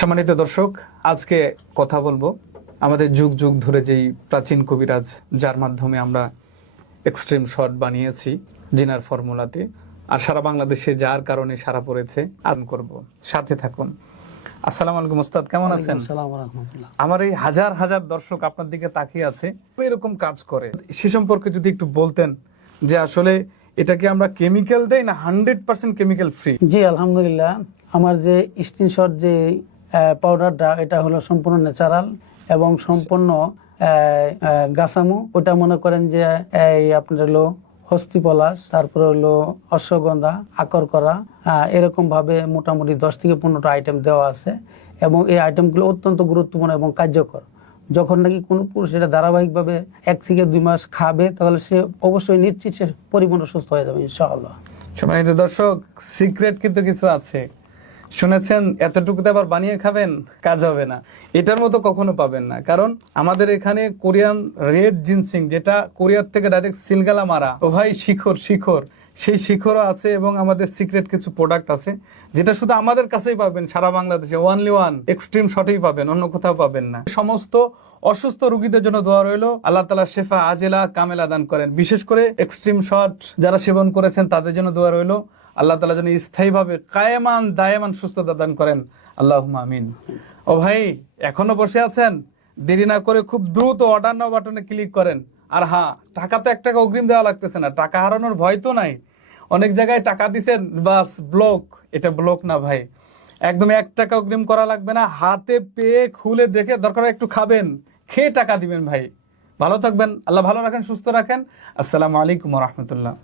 সম্মানিত দর্শক, আজকে কথা বলবো আমাদের যুগ যুগ ধরে যেই প্রাচীন কবিরাজ, যার মাধ্যমে আমরা এক্সট্রিম শট বানিয়েছি জিনার ফর্মুলাতে, আর সারা বাংলাদেশে যার কারণে সারা পড়েছে, আন করব। সাথে থাকুন। আসসালামু আলাইকুম ওস্তাদ, কেমন আছেন? আমার এই হাজার হাজার দর্শক আপনার দিকে তাকিয়ে আছে, এরকম কাজ করে, সে সম্পর্কে যদি একটু বলতেন যে আসলে এটাকে আমরা কেমিক্যাল দেই না 100% কেমিক্যাল ফ্রি? জি আলহামদুলিল্লাহ, আমার যে স্ক্রিনশট যে পাউডারটা, এটা হলো সম্পূর্ণ ন্যাচারাল এবং সম্পূর্ণ গাছামু। ওটা মনে করেন যে আপনার হলো হস্তি পলাশ, তারপরে হলো অশ্বগন্ধা, আকর করা, এরকম ভাবে মোটামুটি 10 থেকে 15টা আইটেম দেওয়া আছে এবং এই আইটেমগুলো অত্যন্ত গুরুত্বপূর্ণ এবং কার্যকর। যখন নাকি কোনো পুরুষ এটা ধারাবাহিকভাবে 1 থেকে 2 মাস খাবে, তাহলে সে অবশ্যই নিশ্চিত সে পরিপূর্ণ সুস্থ হয়ে যাবে ইনশাআল্লাহ। সম্মানিত দর্শক, সিক্রেট কিন্তু কিছু আছে, শুনেছেন? এতটুকুতে আবার বানিয়ে খাবেন, কাজ হবে না। এটার মতো কখনো পাবেন না, কারণ আমাদের এখানে কোরিয়ান রেড জিনসিং, যেটা কোরিয়ার থেকে ডাইরেক্ট সিলগালা মারা, ও ভাই শিখর সেই শিখরও আছে এবং আমাদের সিক্রেট কিছু প্রোডাক্ট আছে যেটা শুধু আমাদের কাছেই পাবেন, সারা বাংলাদেশে ওয়ানলি ওয়ান এক্সট্রিম শটেই পাবেন, অন্য কোথাও পাবেন না। সমস্ত অসুস্থ রোগীদের জন্য দোয়া রইলো, আল্লাহ তাআলা শেফা আজেলা কামেলা দান করেন। বিশেষ করে এক্সট্রিম শট যারা সেবন করেছেন তাদের জন্য দোয়া রইলো, আল্লাহ তাআলা যেন স্থায়ীভাবে কায়েমান দায়েমান সুস্থতা দান করেন, আল্লাহুম্মা আমিন। ও ভাই, এখনো বসে আছেন? দেরি না করে খুব দ্রুত অর্ডার নাও বাটনে ক্লিক করেন। আর হ্যাঁ, টাকা তো 1 টাকা অগ্রিম দেওয়া লাগতেছে না, টাকা হারানোর ভয় তো নাই। অনেক জায়গায় টাকা দিচ্ছেন, বাস ব্লক। এটা ব্লক না ভাই, একদম 1 টাকা অগ্রিম করা লাগবে না, হাতে পেয়ে খুলে দেখে দরকার একটু খাবেন, খেয়ে টাকা দিবেন ভাই। ভালো থাকবেন, আল্লাহ ভালো রাখেন, সুস্থ রাখেন। আসসালামু আলাইকুম ওয়া রাহমাতুল্লাহ।